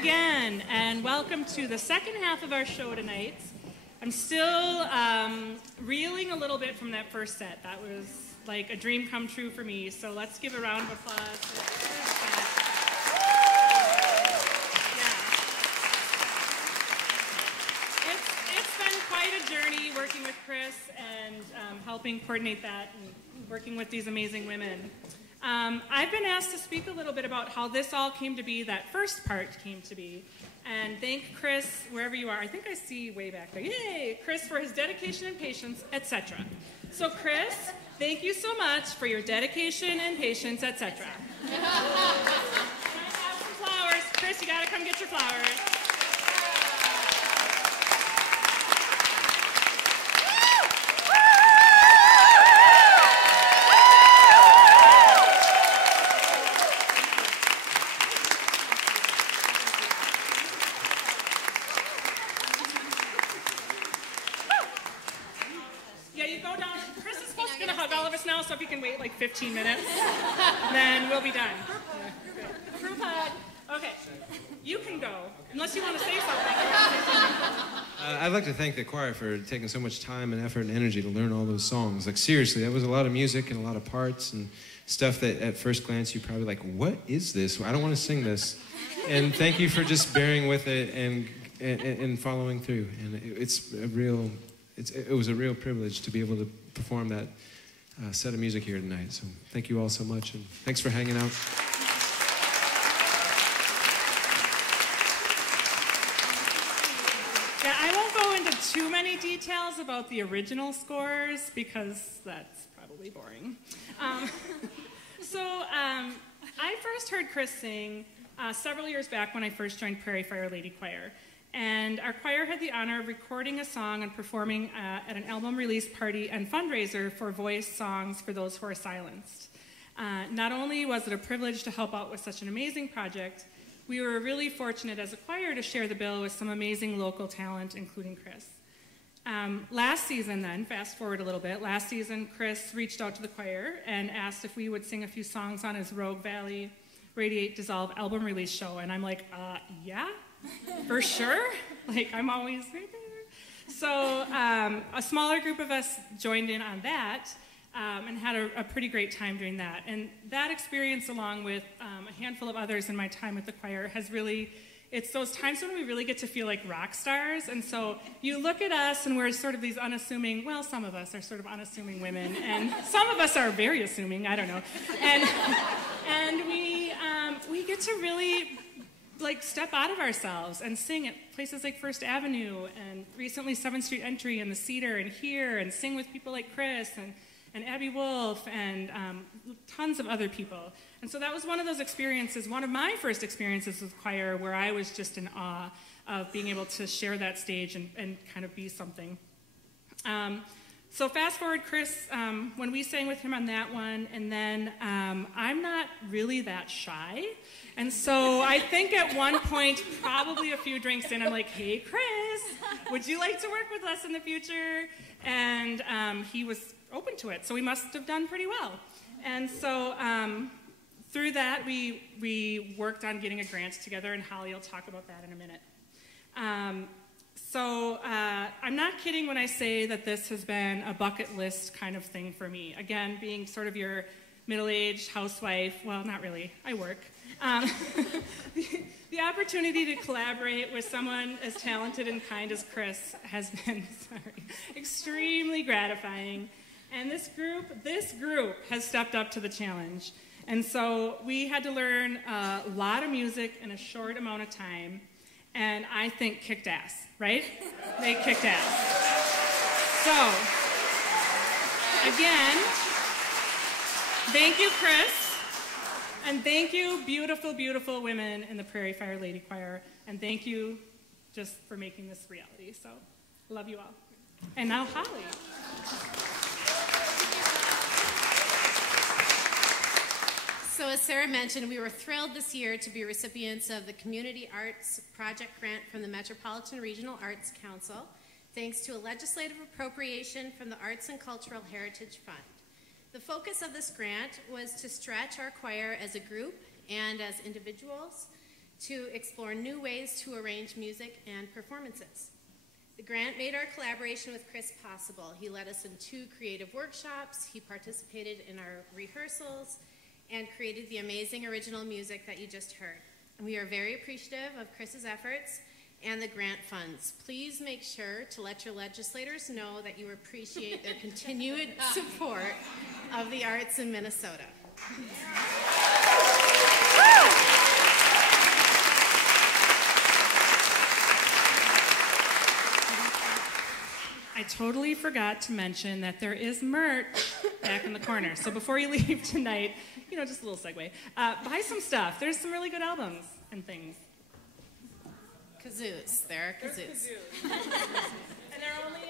again, and welcome to the second half of our show tonight. I'm still reeling a little bit from that first set. That was like a dream come true for me, so let's give a round of applause for the first set. Yeah. It's been quite a journey working with Chris and helping coordinate that and working with these amazing women. I've been asked to speak a little bit about how this all came to be, that first part came to be, and thank Chris, wherever you are. I think I see way back there. Yay! Chris for his dedication and patience, etc. So Chris, thank you so much for your dedication and patience, etc. Can I have some flowers? Chris, you gotta come get your flowers. So if you can wait like 15 minutes, then we'll be done. Group hug. Okay, you can go, unless you want to say something. I'd like to thank the choir for taking so much time and effort and energy to learn all those songs. Like seriously, that was a lot of music and a lot of parts and stuff that at first glance you probably like, what is this? I don't want to sing this. And thank you for just bearing with it and following through. And it was a real privilege to be able to perform that set of music here tonight. So thank you all so much, and thanks for hanging out. Yeah, I won't go into too many details about the original scores because that's probably boring. I first heard Chris sing several years back when I first joined Prairie Fire Lady Choir. And our choir had the honor of recording a song and performing at an album release party and fundraiser for voice songs for those who are silenced. Not only was it a privilege to help out with such an amazing project, we were really fortunate as a choir to share the bill with some amazing local talent, including Chris. Last season then, fast forward a little bit, last season Chris reached out to the choir and asked if we would sing a few songs on his Rogue Valley Radiate Dissolve album release show, and I'm like, yeah? For sure, like I'm always right there. So a smaller group of us joined in on that and had a pretty great time doing that. And that experience, along with a handful of others in my time with the choir, has really, it's those times when we really get to feel like rock stars. And so you look at us and we're sort of these unassuming, well, some of us are sort of unassuming women, and some of us are very assuming, I don't know. And we get to really like step out of ourselves and sing at places like First Avenue and recently 7th Street Entry and the Cedar and here, and sing with people like Chris and Abby Wolf and tons of other people. And so that was one of those experiences, one of my first experiences with choir, where I was just in awe of being able to share that stage and kind of be something. So fast forward, Chris, when we sang with him on that one, and then I'm not really that shy. And so I think at one point, probably a few drinks in, I'm like, hey, Chris, would you like to work with us in the future? And he was open to it, so we must have done pretty well. And so through that, we worked on getting a grant together, and Holly will talk about that in a minute. I'm not kidding when I say that this has been a bucket list kind of thing for me. Again, being sort of your middle-aged housewife, well, not really, I work. The opportunity to collaborate with someone as talented and kind as Chris has been, extremely gratifying. And this group has stepped up to the challenge. And so we had to learn a lot of music in a short amount of time, and I think kicked ass, right? They kicked ass. So, again, thank you, Chris. And thank you, beautiful, beautiful women in the Prairie Fire Lady Choir. And thank you just for making this reality. So, love you all. And now, Holly. So as Sarah mentioned, we were thrilled this year to be recipients of the Community Arts Project Grant from the Metropolitan Regional Arts Council, thanks to a legislative appropriation from the Arts and Cultural Heritage Fund. The focus of this grant was to stretch our choir as a group and as individuals to explore new ways to arrange music and performances. The grant made our collaboration with Chris possible. He led us in 2 creative workshops, he participated in our rehearsals, and created the amazing original music that you just heard. And we are very appreciative of Chris's efforts and the grant funds. Please make sure to let your legislators know that you appreciate their continued support of the arts in Minnesota. I totally forgot to mention that there is merch back in the corner. So before you leave tonight, just a little segue, buy some stuff. There's some really good albums and things. Kazoos. There are kazoos. And they're only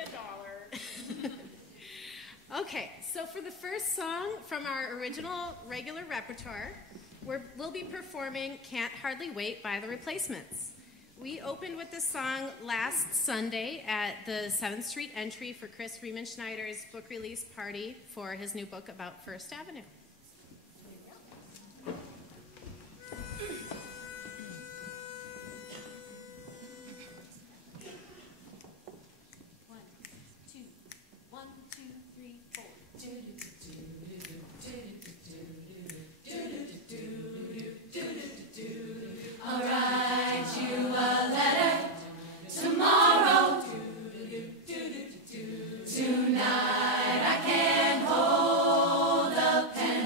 $1. Okay, so for the first song from our original regular repertoire, we'll be performing Can't Hardly Wait by The Replacements. We opened with this song last Sunday at the 7th Street entry for Chris Riemenschneider's book release party for his new book about First Avenue. Tonight I can't hold a pen.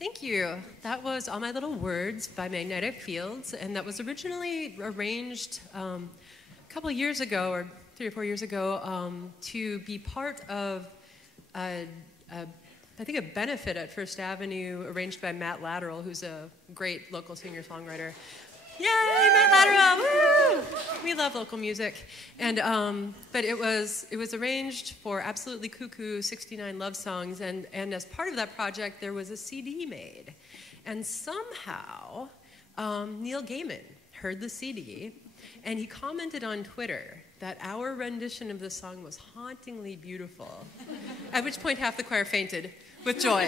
Thank you. That was All My Little Words by Magnetic Fields, and that was originally arranged a couple years ago, or 3 or 4 years ago, to be part of I think a benefit at First Avenue arranged by Matt Lateral, who's a great local singer-songwriter. Yay, Matt Lateral! Woo! We love local music. And but it was arranged for Absolutely Cuckoo 69 love songs, and as part of that project there was a CD made. And somehow Neil Gaiman heard the CD, and he commented on Twitter that our rendition of the song was hauntingly beautiful, at which point half the choir fainted with joy.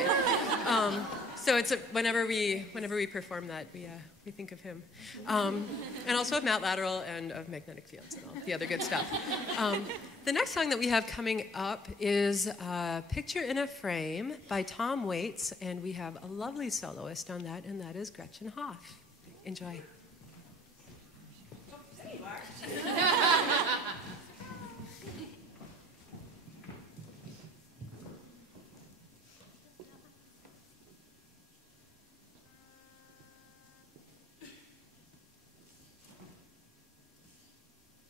So it's whenever we perform that, we think of him, and also of Matt Lateral and of Magnetic Fields and all the other good stuff. The next song that we have coming up is "Picture in a Frame" by Tom Waits, and we have a lovely soloist on that, and that is Gretchen Hoff. Enjoy. There you are.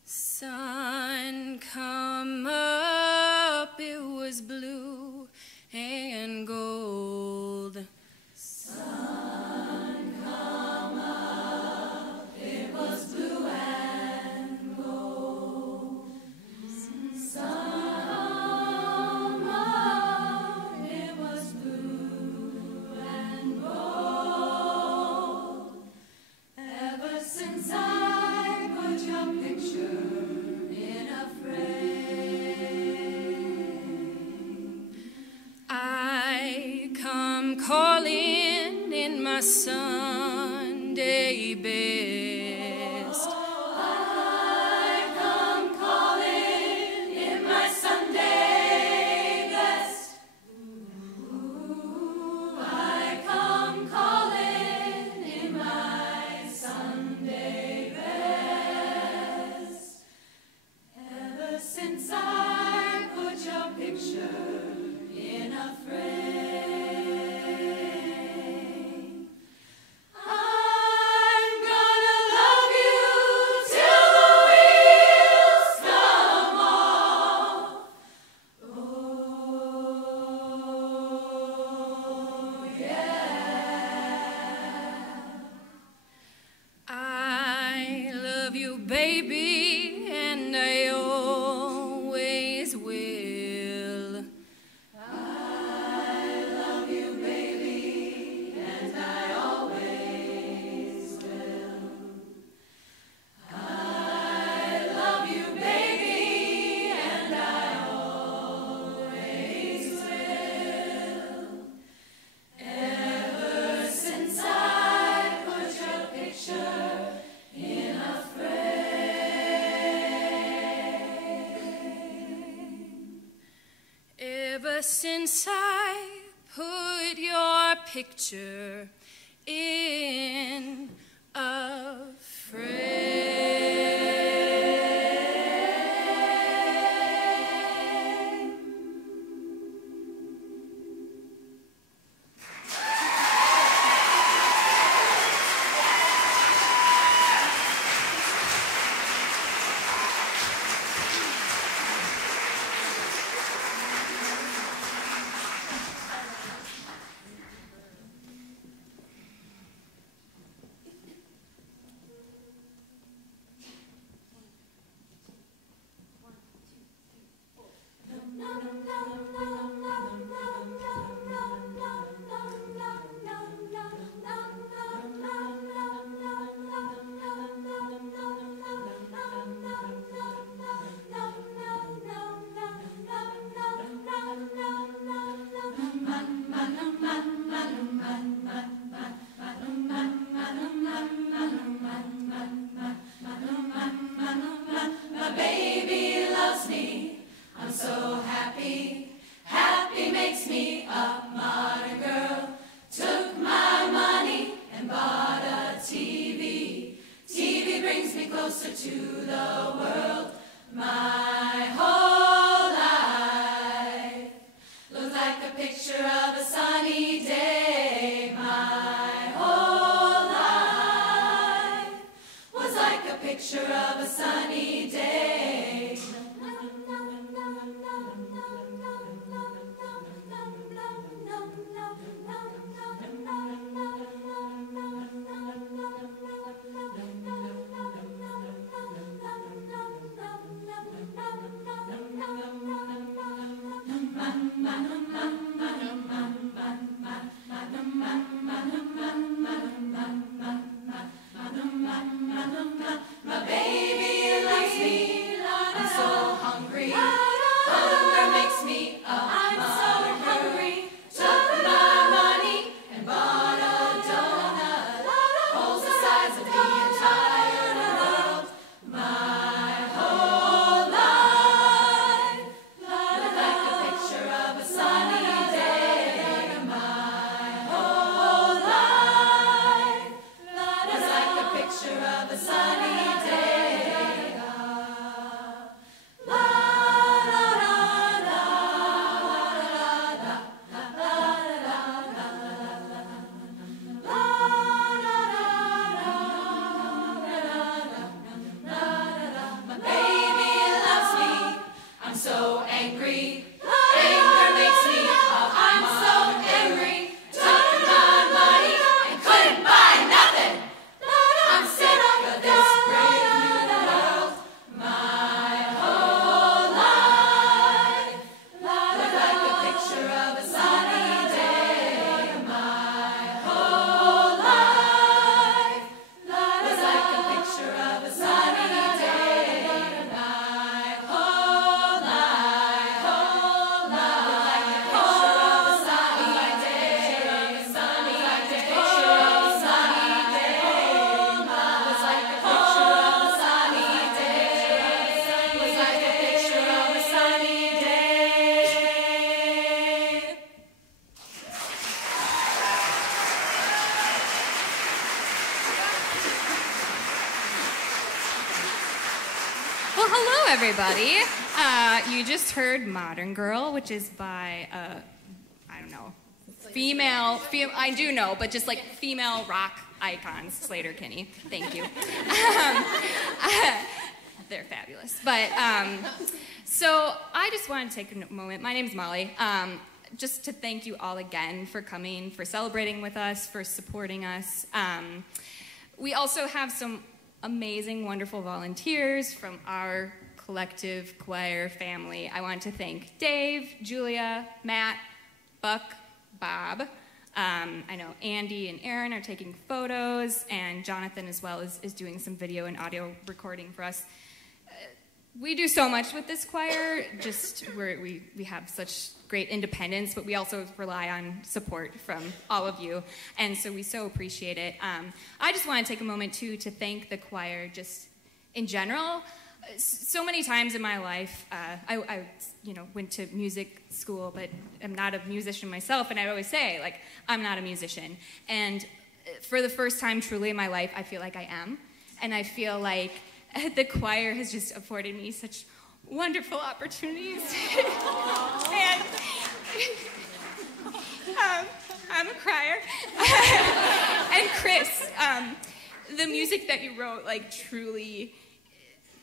Sun come up, it was blue and gold. Sun come up, it was blue and gold. Sun come up, it was blue and gold. Ever since I put your picture calling in my Sunday best. I come calling in my Sunday best. Ooh, I come calling in my Sunday best. Ever since I put your picture in a frame, baby, and I always will. I love you, baby, and I always will. I love you, baby, and I always will. Ever since I put your picture in a ever since I put your picture in a frame. angry. Anger makes me up. I'm so angry. Took my money and couldn't buy nothing. I'm sick of this brave new world. My whole life was like a picture of a sunny day. My whole life was like a picture of a sunny day. My whole life was like a picture of a sunny day. Sunny day. Picture of a sunny day. Was like a picture of a sunny day. Was like a picture of a sunny day. Well, hello, everybody. You just heard Modern Girl, which is by, I don't know, female, I do know, but just like female rock icons, Slater Kinney. Thank you. They're fabulous. But, so I just want to take a moment. My name's Molly. Just to thank you all again for coming, for celebrating with us, for supporting us. We also have some amazing, wonderful volunteers from our collective choir family. I want to thank Dave, Julia, Matt, Buck, Bob. I know Andy and Aaron are taking photos, and Jonathan as well is doing some video and audio recording for us. We do so much with this choir, just we have such great independence, but we also rely on support from all of you, and so we so appreciate it. I just want to take a moment, too, to thank the choir just in general. So many times in my life, I went to music school, but I'm not a musician myself, and I'd always say, like, I'm not a musician. And for the first time truly in my life, I feel like I am, and I feel like the choir has just afforded me such wonderful opportunities. And I'm a crier. And Chris, the music that you wrote, like, truly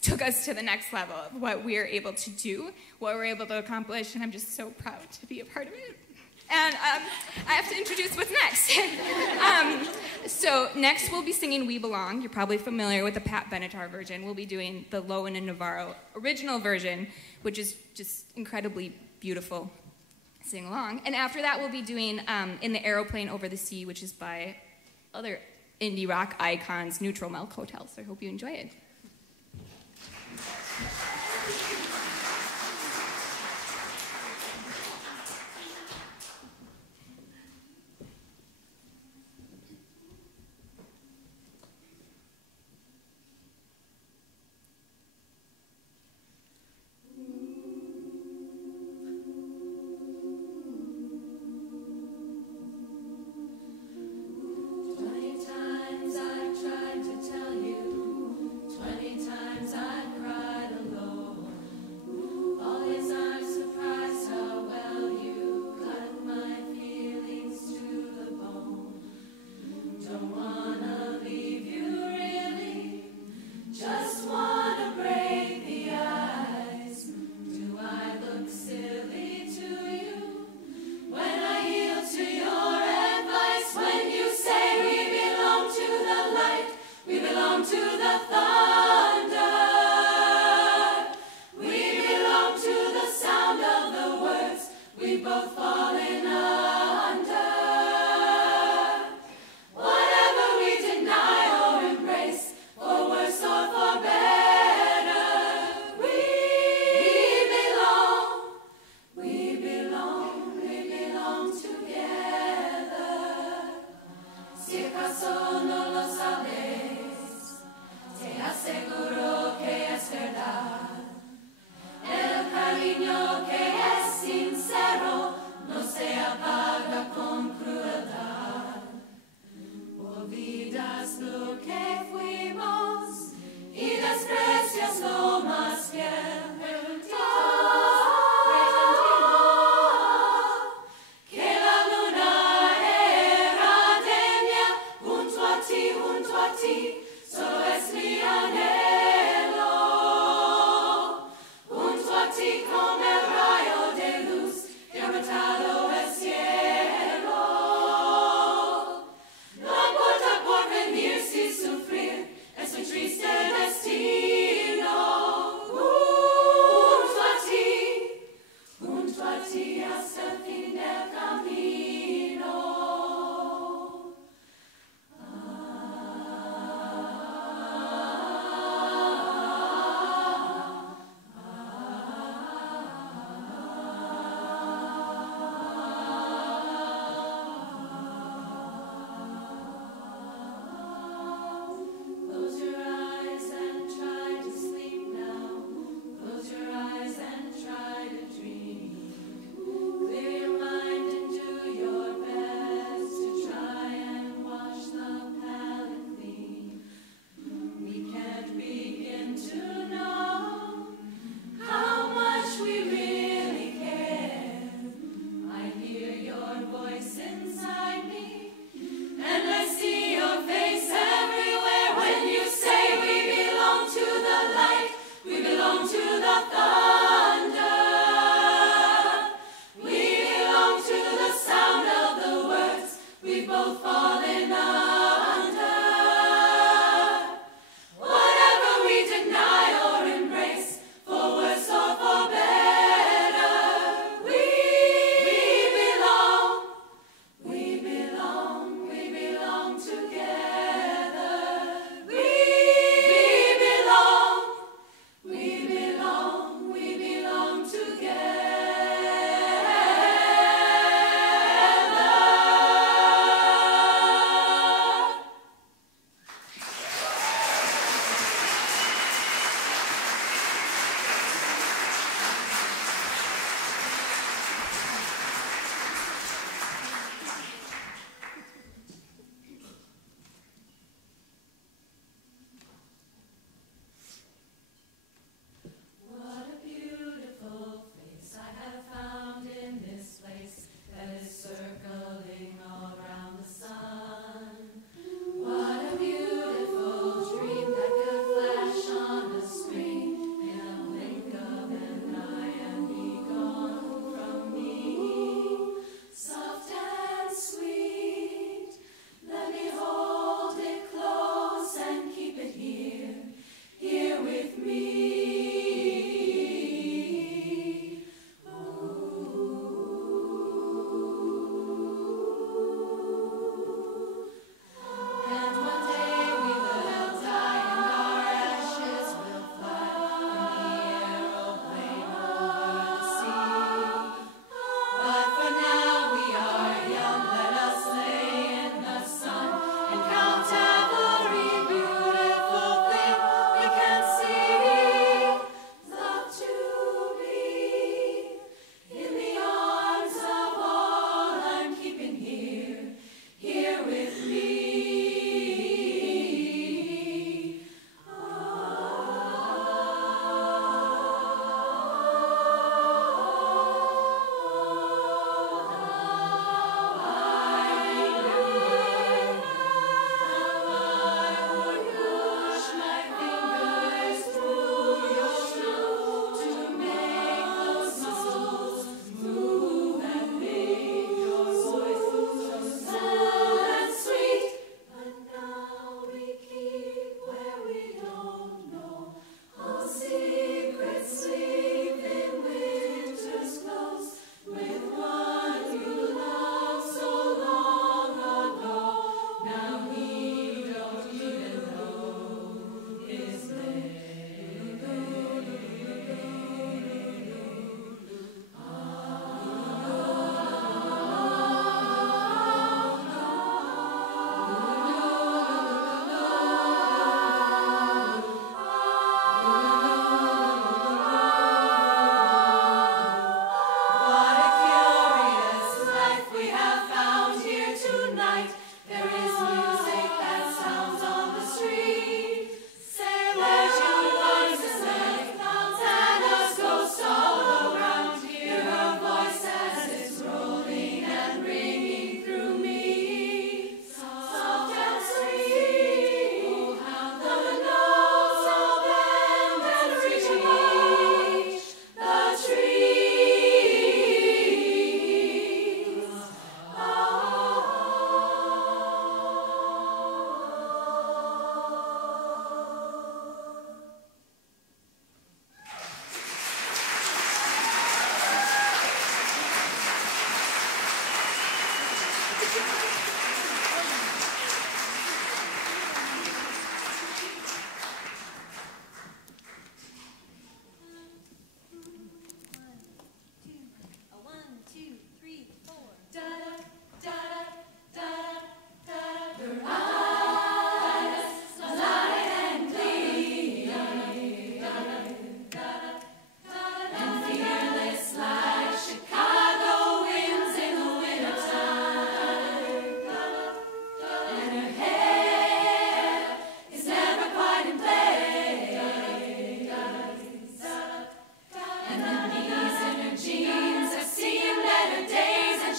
took us to the next level of what we are able to do, what we're able to accomplish, and I'm just so proud to be a part of it. And I have to introduce what's next. So next we'll be singing We Belong. You're probably familiar with the Pat Benatar version. We'll be doing the Lowen and Navarro original version, which is just incredibly beautiful. Sing along. And after that we'll be doing In the Aeroplane Over the Sea, which is by other indie rock icons, Neutral Milk Hotel. So I hope you enjoy it. Cariño que es sincero, no sea para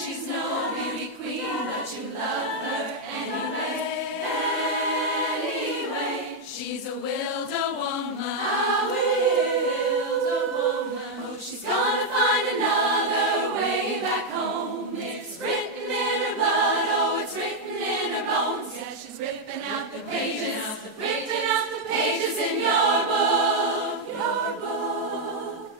she's no beauty queen, but you love her anyway. Anyway, she's a wilder woman. A wilder woman. Oh, she's gonna find another way back home. It's written in her blood, oh, it's written in her bones. Yeah, she's ripping out the pages, ripping out the pages in your book, your book.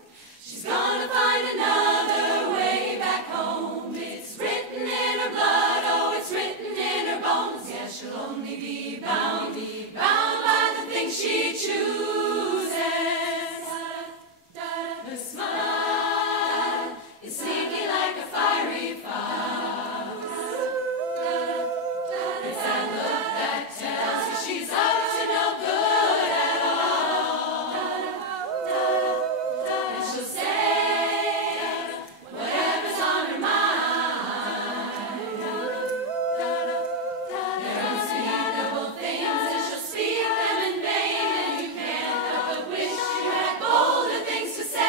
She's gonna find another way back home. It's written in her blood, oh, it's written in her bones. Yeah, she'll only be bound by the things she chooses. Her smile is sneaky like a fiery fire. It's that look that tells you she's up to no good at all. And she'll say whatever's on her mind. They're unspeakable things, and she'll speak them in vain, and you can't help but wish you had bolder things to say.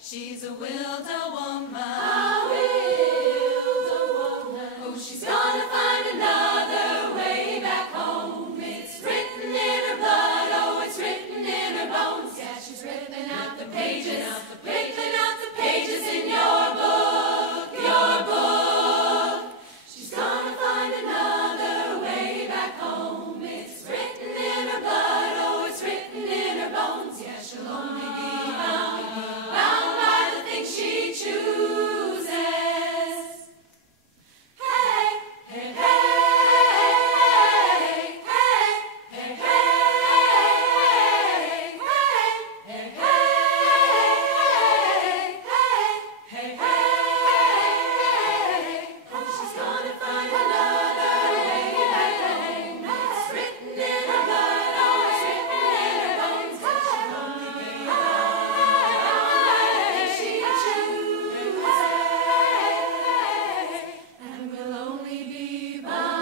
She's a wilder woman. A wilder woman. Oh, she's gonna find another way back home. It's written in her blood, oh, it's written in her bones. Yeah, she's ripping out the pages, ripping out the pages in your book, your book. She's gonna find another way back home. It's written in her blood, oh, it's written in her bones. Yeah, she'll only be bound by the things she chooses. Hey, hey, hey, hey, hey, hey, hey, hey, hey, hey, hey. Oh, she's gonna find another way back home. It's written in her blood, oh, it's written in her bones. She'll only be bound by the things she chooses, and will only be bound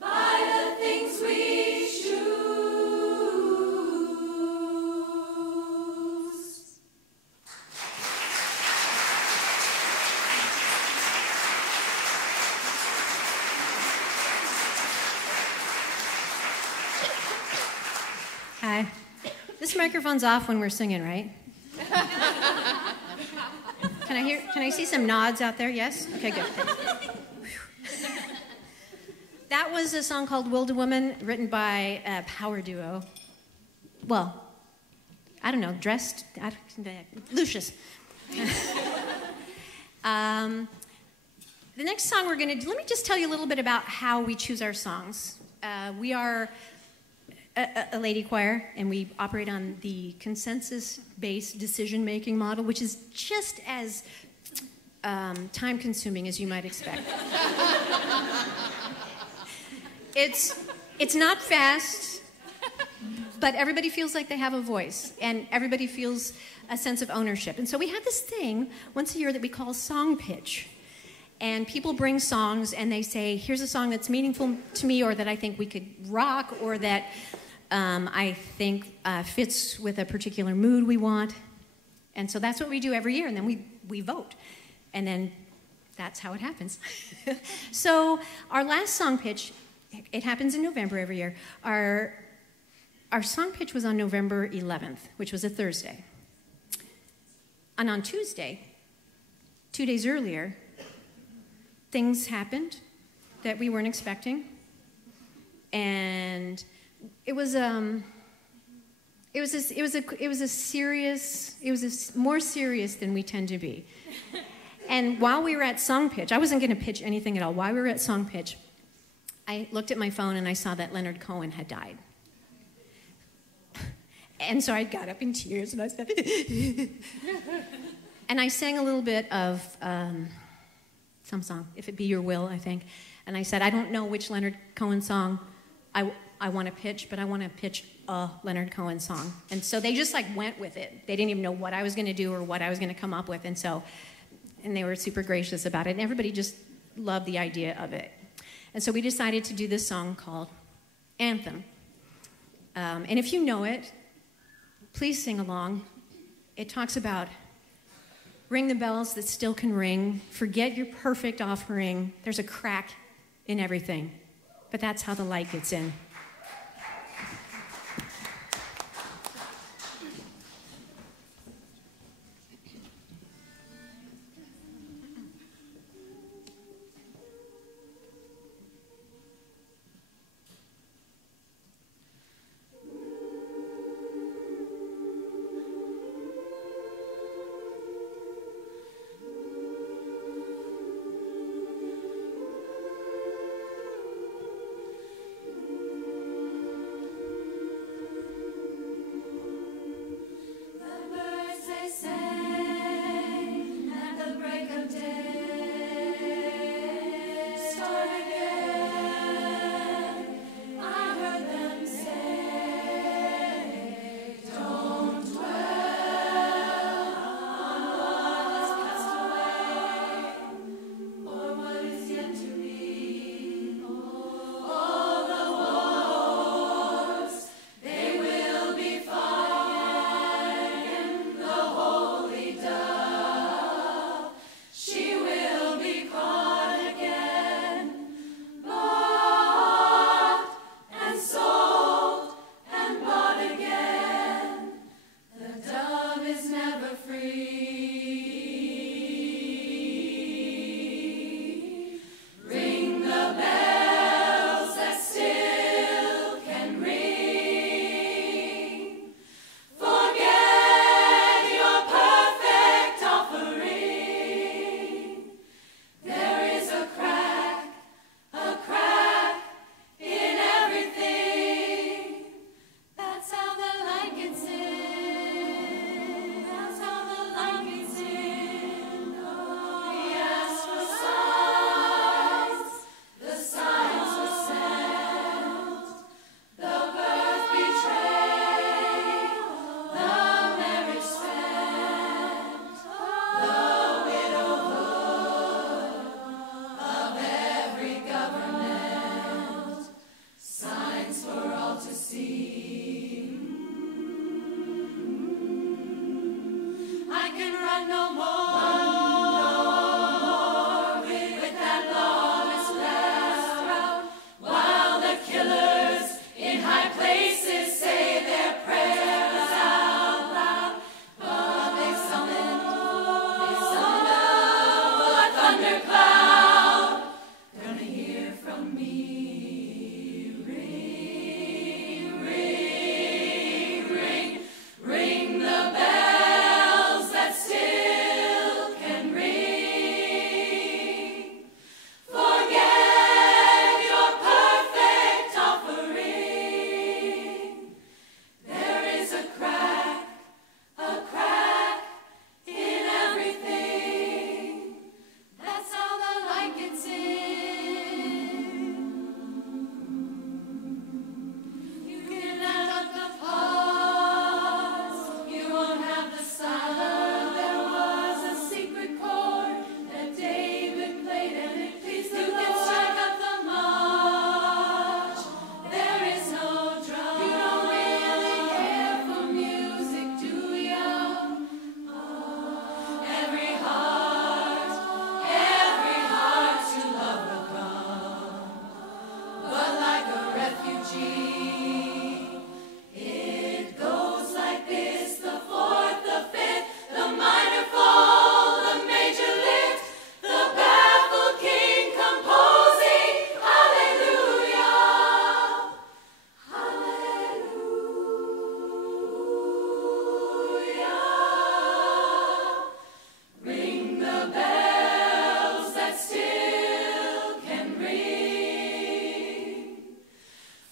by the things we choose. Hi. This microphone's off when we're singing, right? Can I see some nods out there? Yes? Okay, good. That was a song called Wilder Woman, written by a power duo. Well, I don't know, Lucius. The next song we're going to do, let me just tell you a little bit about how we choose our songs. We are a lady choir, and we operate on the consensus-based decision-making model, which is just as time-consuming as you might expect. It's not fast, but everybody feels like they have a voice, and everybody feels a sense of ownership. And so we have this thing once a year that we call song pitch. And people bring songs, and they say, here's a song that's meaningful to me, or that I think we could rock, or that I think fits with a particular mood we want. And so that's what we do every year, and then we vote. And then that's how it happens. So our last song pitch, it happens in November every year. Our song pitch was on November 11th, which was a Thursday. And on Tuesday, 2 days earlier, things happened that we weren't expecting, and it was more serious than we tend to be. And while we were at song pitch, I wasn't going to pitch anything at all. While we were at song pitch, I looked at my phone and I saw that Leonard Cohen had died. And so I got up in tears and I said, and I sang a little bit of some song, If It Be Your Will, I think. And I said, I don't know which Leonard Cohen song I want to pitch, but I want to pitch a Leonard Cohen song. And so they just like went with it. They didn't even know what I was going to do or what I was going to come up with. And they were super gracious about it. And everybody just loved the idea of it. And so we decided to do this song called Anthem. And if you know it, please sing along. It talks about ring the bells that still can ring, forget your perfect offering. There's a crack in everything, but that's how the light gets in.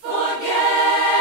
Forget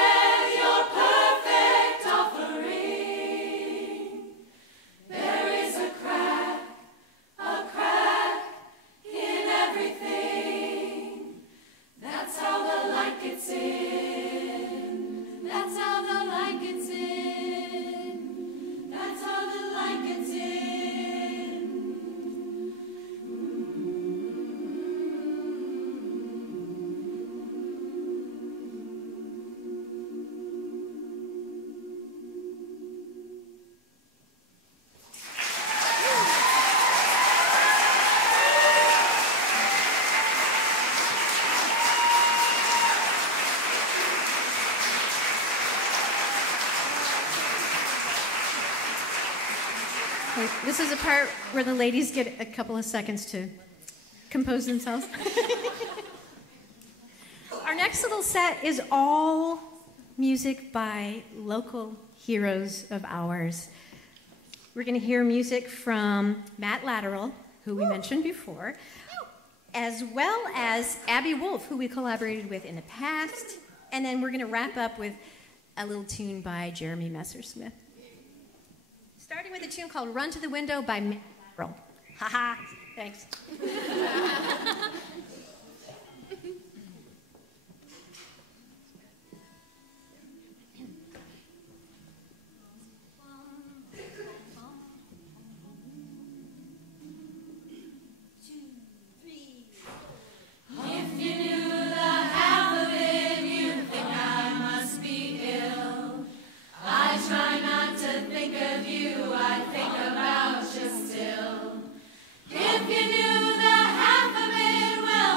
Okay, this is a part where the ladies get a couple of seconds to compose themselves. Our next little set is all music by local heroes of ours. We're going to hear music from Matt Lateral, who we mentioned before, as well as Abby Wolf, who we collaborated with in the past. And then we're going to wrap up with a little tune by Jeremy Messersmith. Starting with a tune called Run to the Window by Matt Lateral. Ha-ha, thanks. If you knew the half of it, well,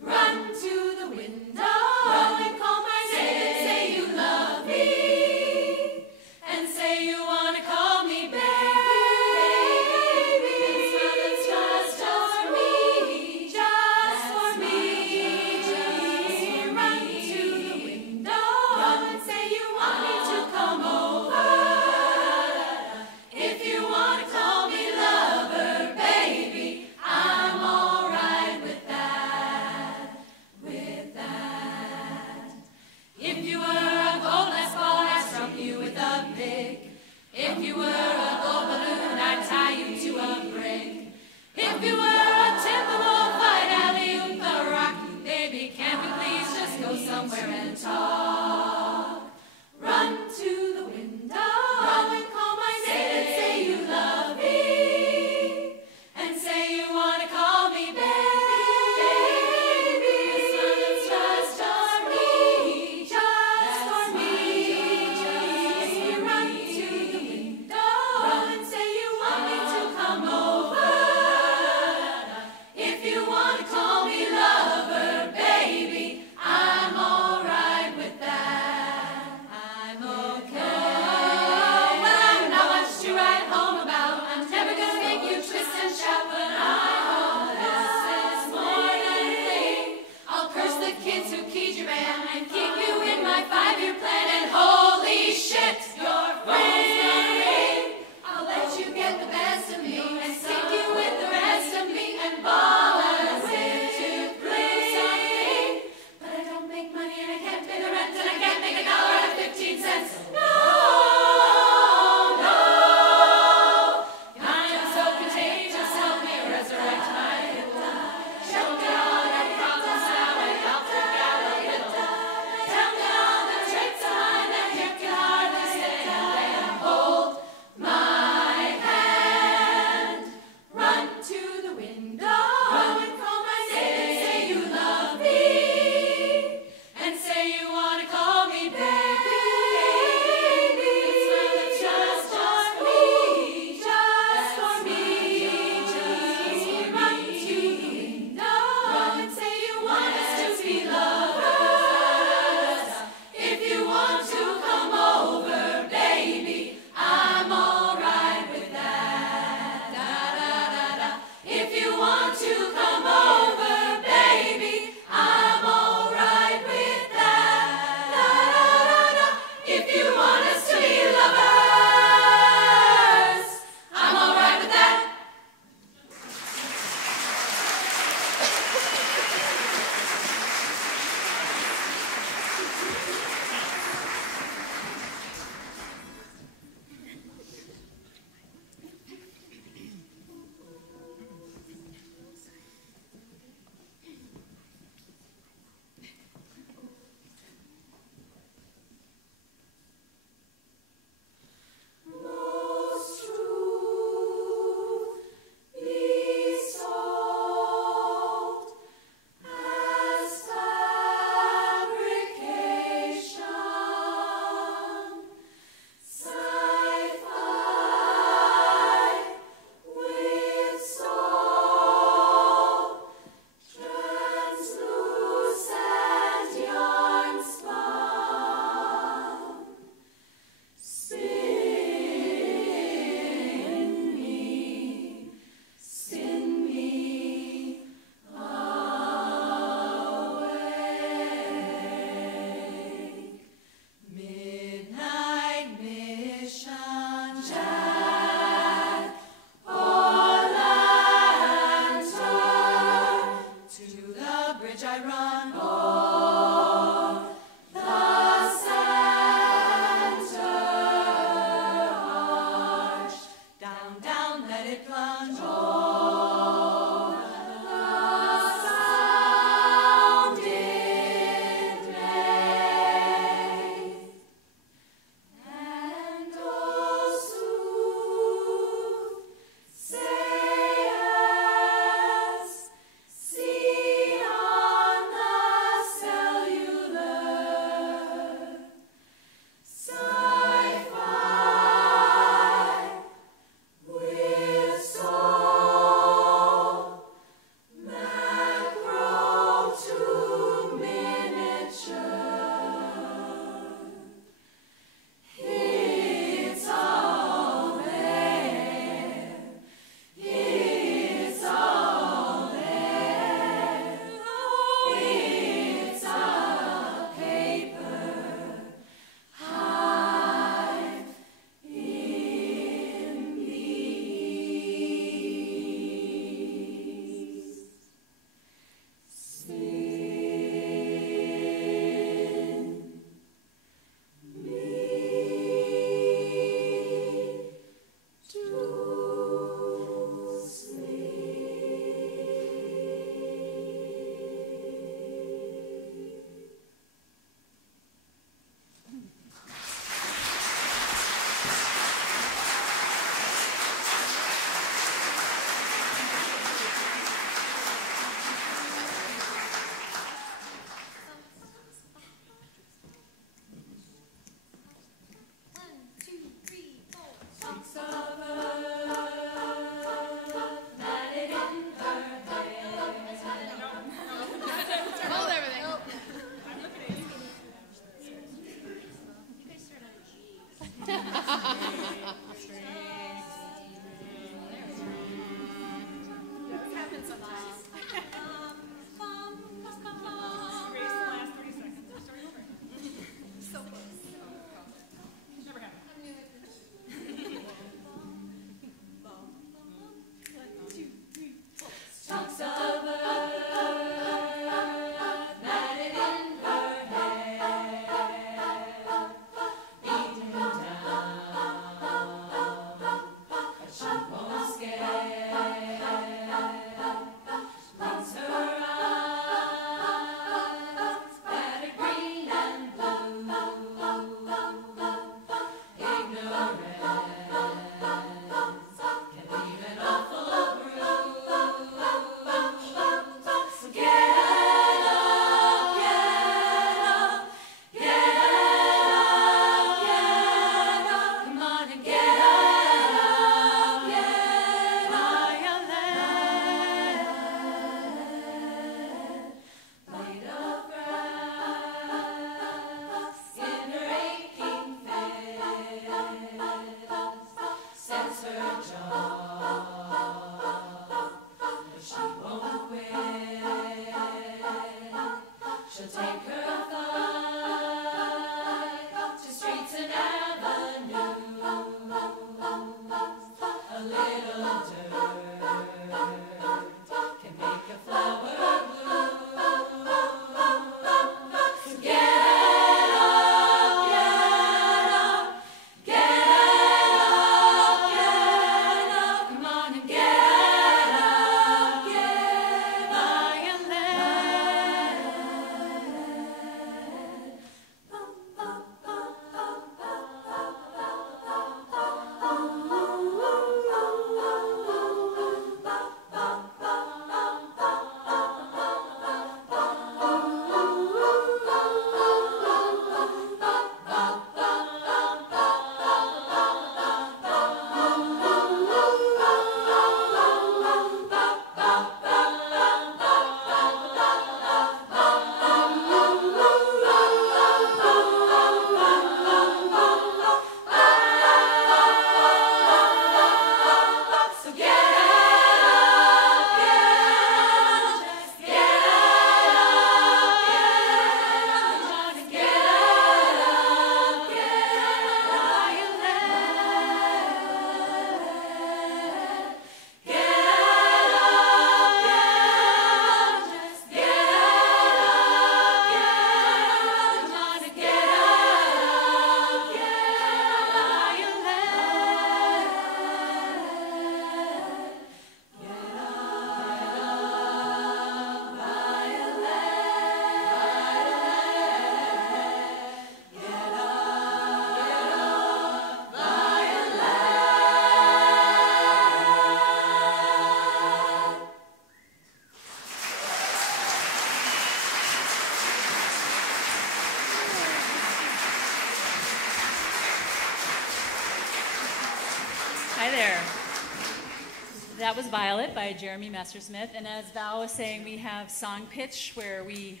That was Violet by Jeremy Messersmith. And as Val was saying, we have Song Pitch where we,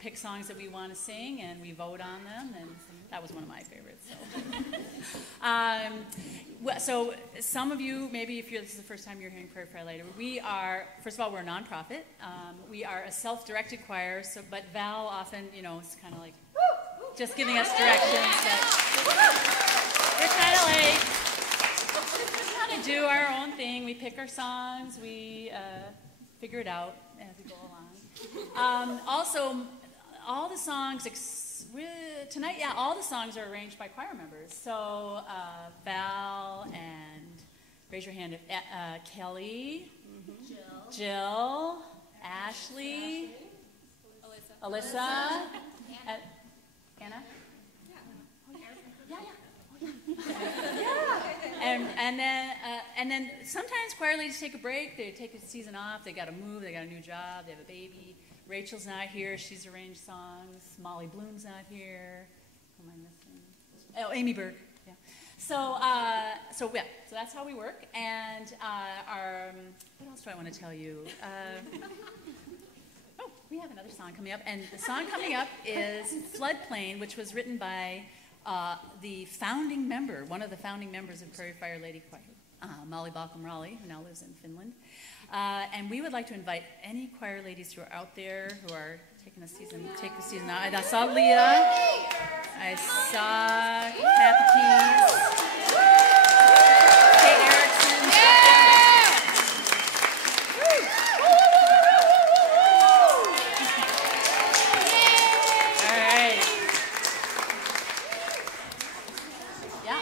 pick songs that we want to sing and we vote on them. And that was one of my favorites. So some of you, maybe if this is the first time you're hearing Prairie Fire Lady, we are, first of all, we're a nonprofit. We are a self-directed choir, but Val often, is kind of like just giving us directions. We're kind of like, do our own thing. We pick our songs. We figure it out as we go along. Also, all the songs tonight, all the songs are arranged by choir members. So Val and raise your hand if Kelly, Jill, Ashley, Alyssa, Anna. And then sometimes choir ladies take a break. They take a season off. They got to move. They got a new job. They have a baby. Rachel's not here. She's arranged songs. Molly Bloom's not here. Who am I missing? Oh, Amy Berg. Yeah. So that's how we work. And what else do I want to tell you? We have another song coming up. And the song coming up is Floodplain, which was written by the founding member, one of the founding members of Prairie Fire Lady Choir, Molly Balcom-Raleigh, who now lives in Finland. And we would like to invite any choir ladies who are out there who are take the season out. I saw Leah. I saw Kathy Keys. Kate Erickson. All right. Yeah.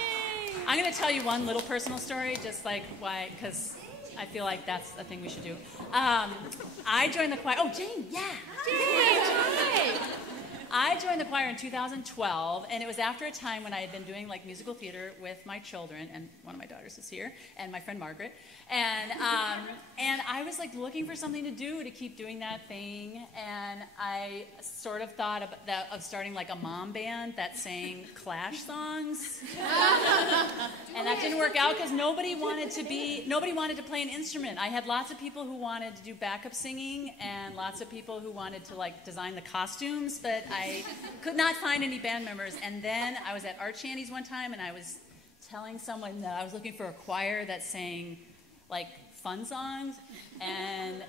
I'm going to tell you one little personal story, just like why, because I feel like that's a thing we should do. I joined the choir. Oh, Jane, yeah. Jane. I joined the choir in 2012, and it was after a time when I had been doing like musical theater with my children, and one of my daughters is here, and my friend Margaret, and I was like looking for something to do to keep doing that thing, and I sort of thought of starting like a mom band that sang Clash songs, and that didn't work out because nobody wanted to play an instrument. I had lots of people who wanted to do backup singing, and lots of people who wanted to like design the costumes, but I could not find any band members. And then I was at Art Shanty's one time, and I was telling someone that I was looking for a choir that sang like fun songs, and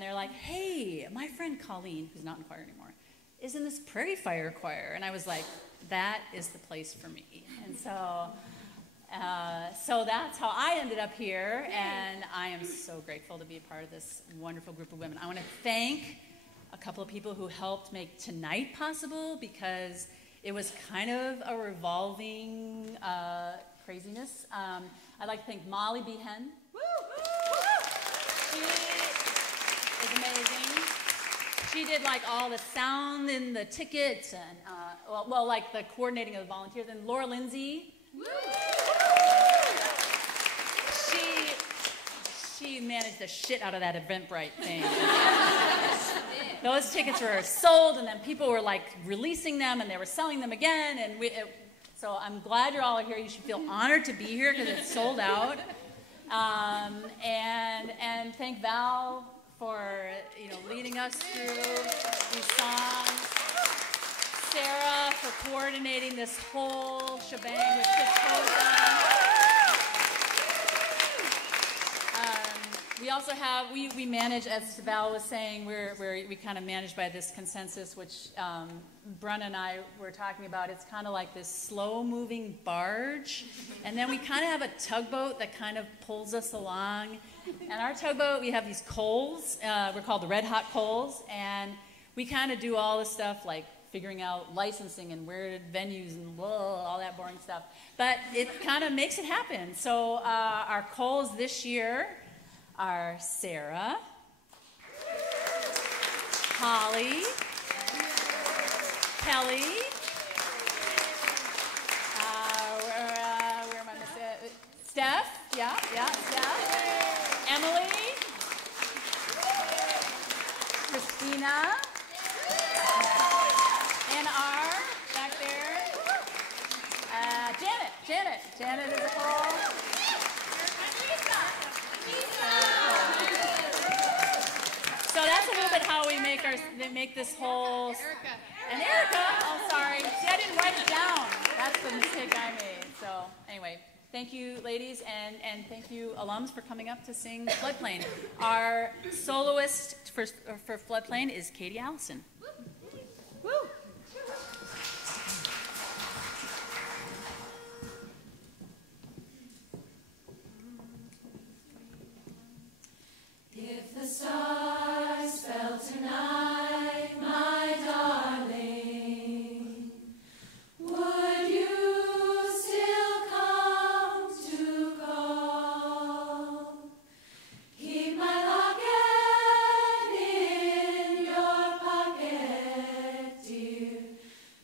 they're like, hey, my friend Colleen, who's not in choir anymore, is in this Prairie Fire choir. And I was like, that is the place for me. And so that's how I ended up here, and I am so grateful to be a part of this wonderful group of women. I want to thank a couple of people who helped make tonight possible, because it was kind of a revolving craziness. I'd like to thank Molly Behan. She is amazing. She did like all the sound and the tickets and like the coordinating of the volunteers. And Laura Lindsay. She managed the shit out of that Eventbrite thing. Those tickets were sold, and then people were like releasing them, and they were selling them again. And so I'm glad you're all here. You should feel honored to be here because it's sold out. And thank Val for leading us through these songs. Sarah for coordinating this whole shebang with Koza. We also have, we manage, as Val was saying, we kind of manage by this consensus, which Brenna and I were talking about. It's kind of like this slow-moving barge, and then we kind of have a tugboat that kind of pulls us along. And our tugboat, we have these coals. We're called the Red Hot Coals, and we kind of do all the stuff like figuring out licensing and where venues and all that boring stuff. But it kind of makes it happen. So our coals this year are Sarah, Holly, Kelly, where am I missing? Steph, Steph, Emily, Christina, and R back there, Janet is a call. they make this whole. And Erica. Oh, sorry. See, I didn't write it down. That's the mistake I made. So anyway, thank you, ladies, and thank you, alums, for coming up to sing Floodplain. Our soloist for Floodplain is Katie Allison. Woo! If the stars fell tonight, my darling, would you still come to call? Keep my locket in your pocket, dear.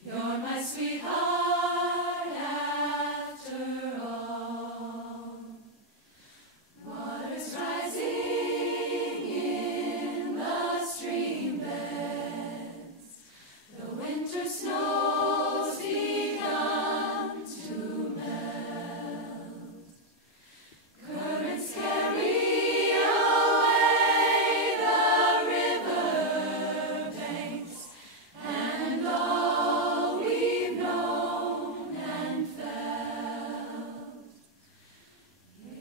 You're my sweetheart after all. Water's rising in the stream beds. The winter snow's begun to melt. Currents carry away the river banks and all we've known and felt.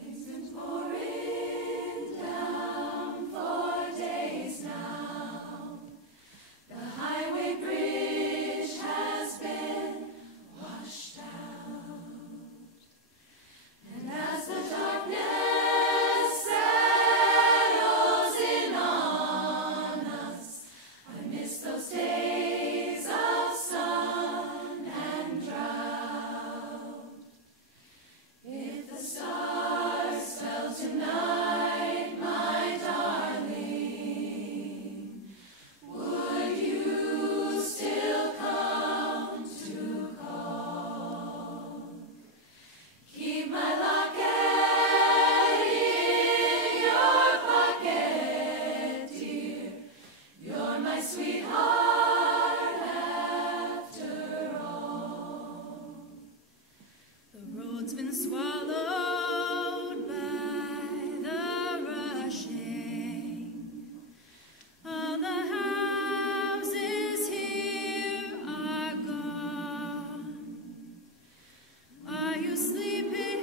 It's been pouring down for days now. The highway bridge has been washed out. And as the darkness settles in on us, I miss those days of sun and drought. If the stars fell tonight, my darling, would you still come to call? Keep my locket in your pocket, dear. You're my sweetheart after all. The road's been swallowed by the rushing. All the houses here are gone. Are you sleeping,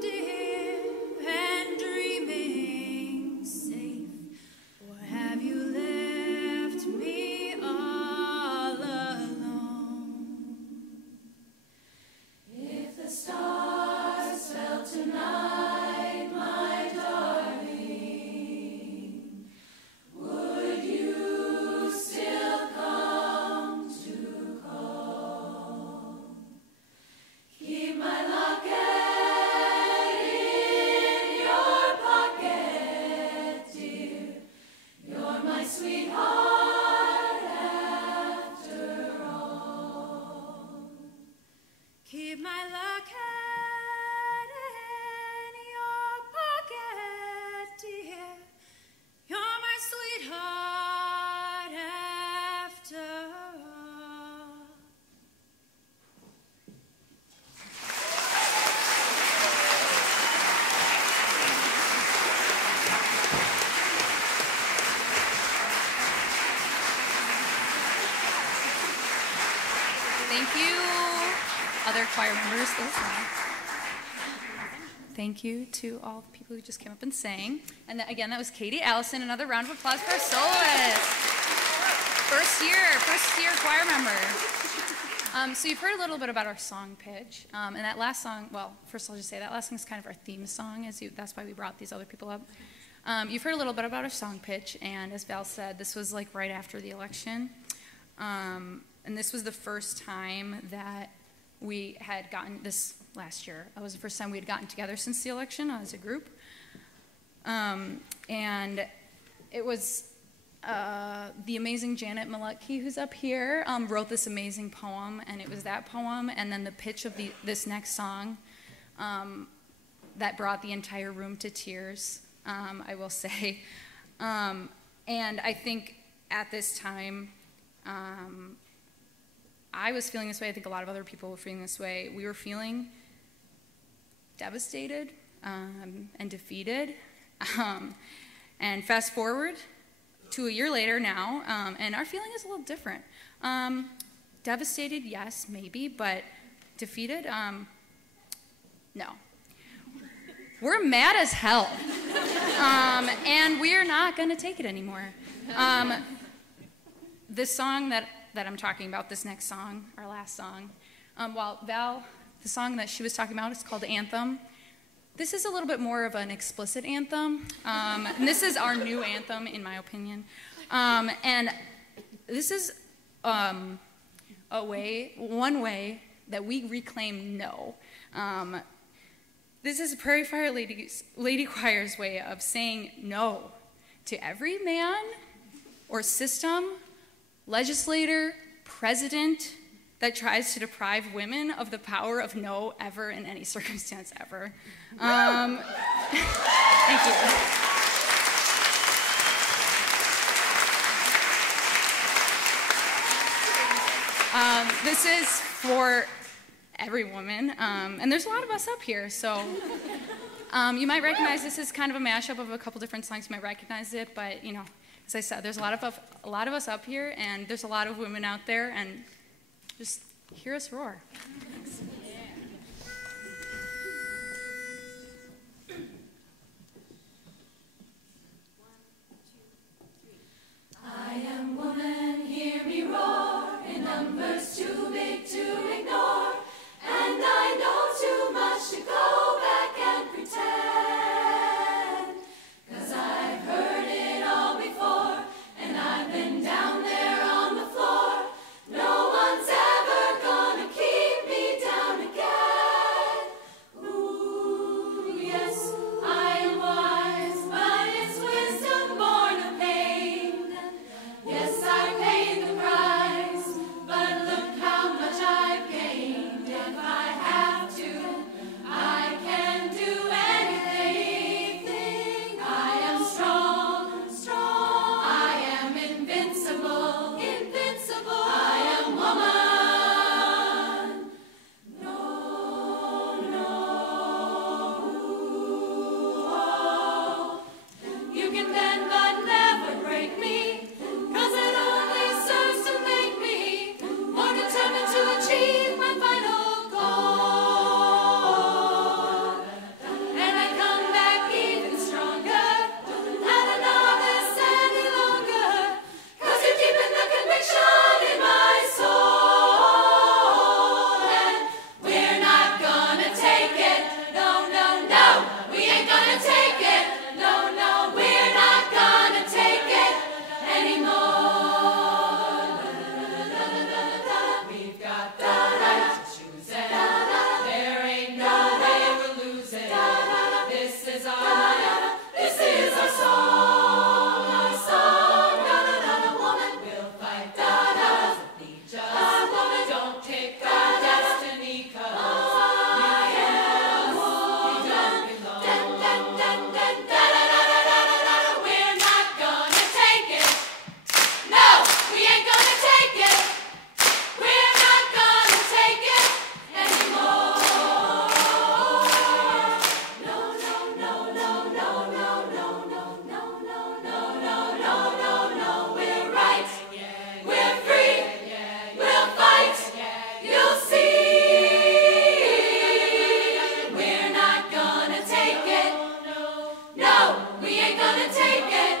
dear, and dreaming safe? Or have you left me all alone? If the stars fell tonight, my darling, would you still come to call? Keep my locket in your pocket, dear. You're my sweetheart after all. Keep my locket in your pocket, dear. You're my sweetheart after all. Thank you, other choir members. Thank you to all the people who just came up and sang. And again, that was Katie Allison. Another round of applause for our soloist. First year choir member. So you've heard a little bit about our song pitch. And that last song, well, first I'll just say that last song is kind of our theme song. That's why we brought these other people up. You've heard a little bit about our song pitch. And as Val said, this was like right after the election. And this was the first time that we had gotten, this last year, that was the first time we had gotten together since the election as a group. And it was the amazing Janet Malutke, who's up here, wrote this amazing poem, and it was that poem and then the pitch of this next song that brought the entire room to tears, I will say. And I think at this time, I was feeling this way. I think a lot of other people were feeling this way. We were feeling devastated and defeated. And fast forward to a year later now, and our feeling is a little different. Devastated, yes, maybe, but defeated, no. We're mad as hell, and we're not going to take it anymore. This song that I'm talking about, this next song, our last song, while Val, the song that she was talking about is called Anthem. This is a little bit more of an explicit anthem, and this is our new anthem, in my opinion. And this is one way that we reclaim no. This is Prairie Fire Lady Choir's way of saying no to every man or system, legislator, president that tries to deprive women of the power of no ever in any circumstance ever. Thank you. This is for every woman, and there's a lot of us up here, so you might recognize this is kind of a mashup of a couple different songs. You might recognize it, but you know, as I said, there's a lot of us up here, and there's a lot of women out there, and just hear us roar. Thanks. I am woman, hear me roar, in numbers too big to ignore, and I know too much to go back and pretend, 'cause I've heard it all before, and I've been down there on the floor. No one's ever gonna keep me down again. Ooh, yes, I am wise, but it's wisdom born of pain. Yes, I paid the price, but look how much I've gained. If I have to, I can do anything. I am strong, strong. I am invincible, invincible. I am woman. No, no. You can bend but never break me, 'cause it only serves to make me more determined to achieve my final goal. And I come back even stronger, not a novice any longer, 'cause you're keeping the conviction in my soul. And we're not gonna take it, no, no, no, we ain't gonna take it, no, no, we're not gonna take it anymore. We've got the right to choose it, there ain't no way we're losing. This is our life, this is our song, our song. Woman, we'll fight, doesn't need just woman. Don't take our destiny, 'cause you can't, you don't belong. We're not gonna take it. No, we ain't gonna take it. We're not gonna take it anymore. No, no, no, no, no, no, no, no, no, no, no, no, no, no, no. We're right. We're free. We'll fight. You'll see. We're not gonna take it. No, we ain't gonna take it.